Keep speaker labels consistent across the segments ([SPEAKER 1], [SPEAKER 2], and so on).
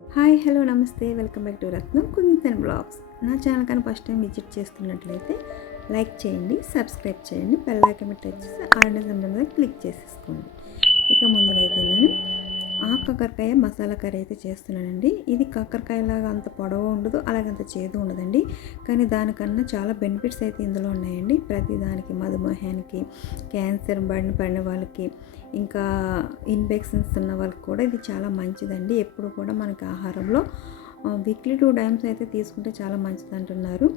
[SPEAKER 1] Hi hello నమస్తే. Welcome back to Ratnam cookings and blogs. నా channel కానీ first time visit చేస్తున్నట్లయితే like చేయండి సబ్స్క్రైబ్ చేయండి బెల్లైకన్ టచ్ చేసి ఆర్డర్ సంబంధం మీద క్లిక్ చేసేసుకోండి. ఇక ముందుగా అయితే నేను ఆ కాకరకాయ మసాలా కర్రీ అయితే చేస్తున్నానండి. ఇది కాకరకాయలాగా అంత పొడవు ఉండదు అలాగే అంత చేదు ఉండదండి. కానీ దానికన్నా చాలా బెనిఫిట్స్ అయితే ఇందులో ఉన్నాయండి. ప్రతి దానికి మధుమేహానికి క్యాన్సర్ బడిన పడిన వాళ్ళకి ఇంకా ఇన్ఫెక్షన్స్ ఉన్న వాళ్ళకి కూడా ఇది చాలా మంచిదండి. ఎప్పుడు కూడా మనకి ఆహారంలో వీక్లీ టూ టైమ్స్ అయితే తీసుకుంటే చాలా మంచిది అంటున్నారు.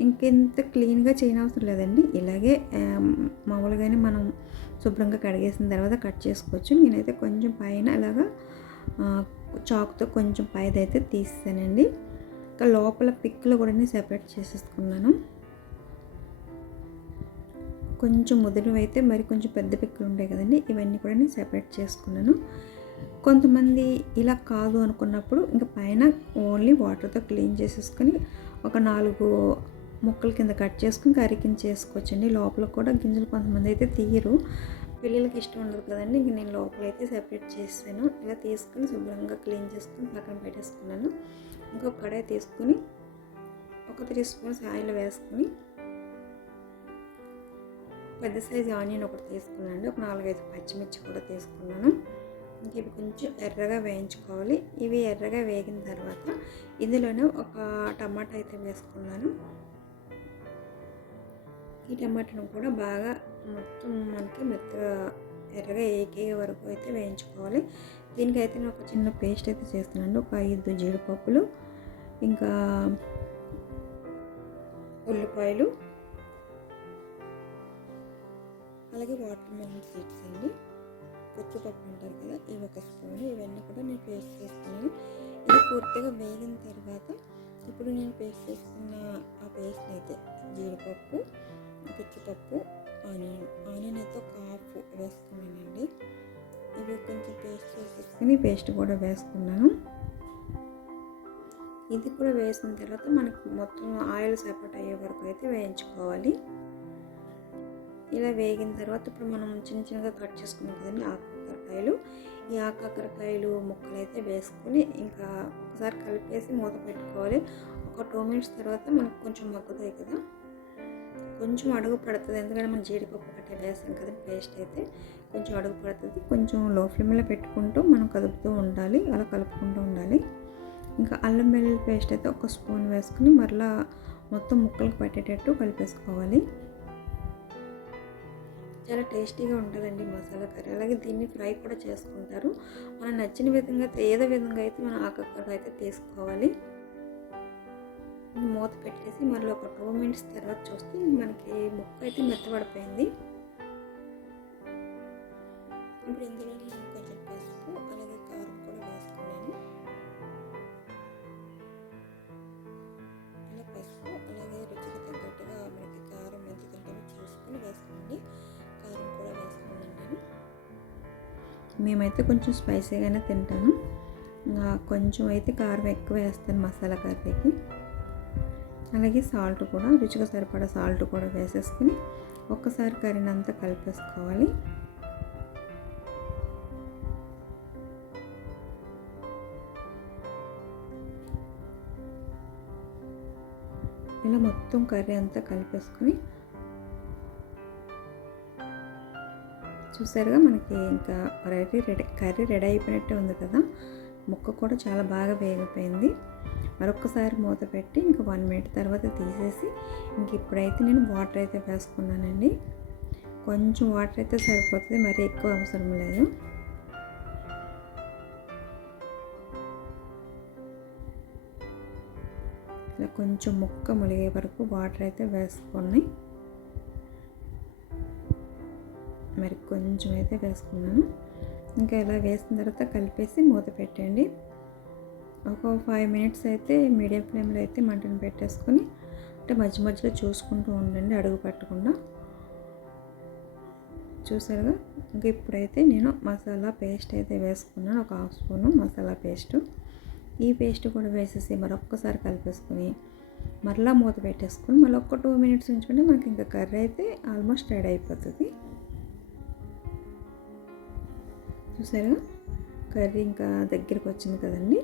[SPEAKER 1] ఇంకెంత క్లీన్గా చేయనవసరం లేదండి. ఇలాగే మామూలుగానే మనం శుభ్రంగా కడిగేసిన తర్వాత కట్ చేసుకోవచ్చు. నేనైతే కొంచెం పైన ఇలాగా చాక్తో చాకుతో కొంచెం పైదైతే తీసానండి ఇంకా లోపల పిక్కులు కూడా సెపరేట్ చేసేసుకున్నాను. కొంచెం ముదిరివి అయితే మరి కొంచెం పెద్ద పిక్కులు ఉంటాయి కదండి ఇవన్నీ కూడా నేను సెపరేట్ చేసుకున్నాను. కొంతమంది ఇలా కాదు అనుకున్నప్పుడు ఇంకా పైన ఓన్లీ వాటర్తో క్లీన్ చేసేసుకొని ఒక నాలుగు ముక్కల కింద కట్ చేసుకుని కర్రీ కింద చేసుకోవచ్చండి లోపల కూడా గింజలు కొంతమంది అయితే తీయరు. పిల్లలకి ఇష్టం ఉండదు కదండి. ఇంక నేను లోపల అయితే సెపరేట్ చేసాను ఇలా తీసుకుని శుభ్రంగా క్లీన్ చేసుకుని పక్కన పెట్టేసుకున్నాను. ఇంకొక కడాయి తీసుకుని ఒక త్రీ స్పూన్స్ ఆయిల్ వేసుకుని పెద్ద సైజు ఆనియన్ ఒకటి తీసుకున్నాను ఒక నాలుగైదు పచ్చిమిర్చి కూడా తీసుకున్నాను. ఇవి కొంచెం ఎర్రగా వేయించుకోవాలి. ఇవి ఎర్రగా వేగిన తర్వాత ఇందులోనే ఒక టమాటా అయితే వేసుకున్నాను. ఈ టమాటాను కూడా బాగా మొత్తం మనకి మెత్తగా ఎర్రగా ఏకే వరకు అయితే వేయించుకోవాలి. దీనికైతే నేను ఒక చిన్న పేస్ట్ అయితే చేస్తున్నాను. ఒక ఐదు జీడిపప్పులు ఇంకా ఉల్లిపాయలు అలాగే వాటర్ మెలన్ సీడ్స్ అండి. పచ్చిపప్పు అంటారు కదా ఇవి ఒక స్పూన్ ఇవన్నీ కూడా నేను పేస్ట్ చేసుకున్నాను. ఇది పూర్తిగా వేగిన తర్వాత ఇప్పుడు నేను పేస్ట్ చేసుకున్న ఆ పేస్ట్ అయితే జీడిపప్పు పచ్చిపప్పు ఆనియన్. ఆనియన్ అయితే ఒక హాఫ్ వేసుకున్నానండి. ఇవి కొంచెం పేస్ట్ చేసేసుకుని పేస్ట్ కూడా వేసుకున్నాను. ఇది కూడా వేసిన తర్వాత మనకు మొత్తం ఆయిల్ సెపరేట్ అయ్యే వరకు అయితే వేయించుకోవాలి. ఇలా వేగిన తర్వాత ఇప్పుడు మనం చిన్న చిన్నగా కట్ చేసుకున్నాం కదండి ఆకుకరకాయలు. ఈ ఆకుకరకాయలు ముక్కలు అయితే వేసుకొని ఇంకా ఒకసారి కలిపేసి మూత పెట్టుకోవాలి. ఒక టూ మినిట్స్ తర్వాత మనకు కొంచెం మగ్గుతాయి కదా. కొంచెం అడుగు పడుతుంది ఎందుకంటే మనం జీడిపప్పు కట్టే వేసాం కదా పేస్ట్ అయితే. కొంచెం అడుగు పడుతుంది కొంచెం లో ఫ్లేమ్లో పెట్టుకుంటూ మనం కలుపుతూ ఉండాలి అలా కలుపుకుంటూ ఉండాలి. ఇంకా అల్లం వెల్లుల్లి పేస్ట్ అయితే ఒక స్పూన్ వేసుకుని మరలా మొత్తం ముక్కలకు పట్టేటట్టు కలిపేసుకోవాలి. చాలా టేస్టీగా ఉంటుందండి మసాలా కర్రీ. అలాగే దీన్ని ఫ్రై కూడా చేసుకుంటారు. మనం నచ్చిన విధంగా ఏదో విధంగా అయితే మనం ఆకుకూర అయితే తీసుకోవాలి. మూత పెట్టేసి మళ్ళీ ఒక టూ మినిట్స్ తర్వాత చూస్తే మనకి ముక్క అయితే మెత్తబడిపోయింది. ఇప్పుడు ఇందులో కొంచెం పసుపు అలాగే మేమైతే కొంచెం స్పైసీగానే తింటాను. కొంచెం అయితే కారం ఎక్కువ వేస్తాను మసాలా కర్రీకి. అలాగే సాల్ట్ కూడా రుచిగా సరిపడా సాల్ట్ కూడా వేసేసుకుని ఒక్కసారి కర్రీని అంతా కలిపేసుకోవాలి. ఇలా మొత్తం కర్రీ అంతా కలిపేసుకొని చూసారుగా మనకి ఇంకా రెడీ రెడీ కర్రీ రెడీ అయిపోయినట్టే ఉంది కదా. ముక్క కూడా చాలా బాగా వేగిపోయింది. మరొకసారి మూత పెట్టి ఇంకా వన్ మినిట్ తర్వాత తీసేసి ఇంక ఇప్పుడైతే నేను వాటర్ అయితే వేసుకున్నానండి. కొంచెం వాటర్ అయితే సరిపోతుంది మరి ఎక్కువ అవసరం లేదు. ఇలా కొంచెం ముక్క ములిగే వరకు వాటర్ అయితే వేసుకున్నాయి మరి కొంచెం అయితే వేసుకున్నాను. ఇంకా ఇలా వేసిన తర్వాత కలిపేసి మూత పెట్టండి. ఒక ఫైవ్ మినిట్స్ అయితే మీడియం ఫ్లేమ్లో అయితే మంటను పెట్టేసుకొని అంటే మధ్య మధ్యలో చూసుకుంటూ ఉండండి అడుగు పట్టకుండా. చూసారుగా ఇంకా ఇప్పుడైతే నేను మసాలా పేస్ట్ అయితే వేసుకున్నాను. ఒక హాఫ్ స్పూను మసాలా పేస్ట్ ఈ పేస్ట్ కూడా వేసేసి మరొక్కసారి కలిపేసుకొని మరలా మూత పెట్టేసుకొని మళ్ళీ ఒక్క టూ మినిట్స్ ఉంచుకుంటే మనకి ఇంకా కర్రీ అయితే ఆల్మోస్ట్ రెడీ అయిపోతుంది. చూసారా? కర్రీ ఇంకా దగ్గరికి వచ్చింది కదండి.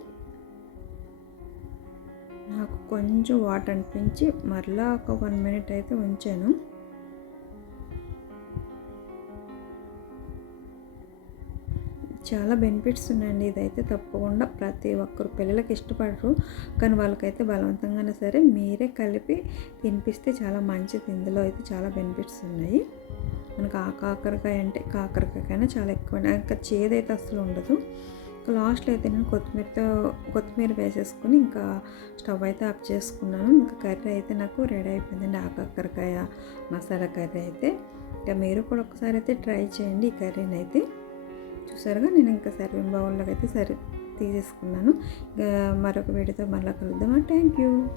[SPEAKER 1] కొంచెం వాటర్ అనిపించి మరలా ఒక వన్ మినిట్ అయితే ఉంచాను. చాలా బెనిఫిట్స్ ఉన్నాయండి. ఇదైతే తప్పకుండా ప్రతి ఒక్కరు పిల్లలకి ఇష్టపడరు. కానీ వాళ్ళకైతే బలవంతంగానే సరే మీరే కలిపి తినిపిస్తే చాలా మంచిది. ఇందులో అయితే చాలా బెనిఫిట్స్ ఉన్నాయి. మనకు ఆ కాకరకాయ అంటే కాకరకాయకైనా చాలా ఎక్కువ. ఇంకా చేదైతే అసలు ఉండదు. లాస్ట్లో అయితే నేను కొత్తిమీరతో కొత్తిమీర వేసేసుకుని ఇంకా స్టవ్ అయితే ఆఫ్ చేసుకున్నాను. ఇంకా కర్రీ అయితే నాకు రెడీ అయిపోయిందండి. ఆ కాకరకాయ మసాలా కర్రీ అయితే. ఇంకా మీరు కూడా ఒకసారి అయితే ట్రై చేయండి ఈ కర్రీని అయితే. చూసారుగా నేను ఇంకా సర్వింగ్ బౌల్లోకి అయితే సరి తీసేసుకున్నాను. ఇంకా మరొక వీడియోతో మళ్ళీ కలుద్దామా? Thank you.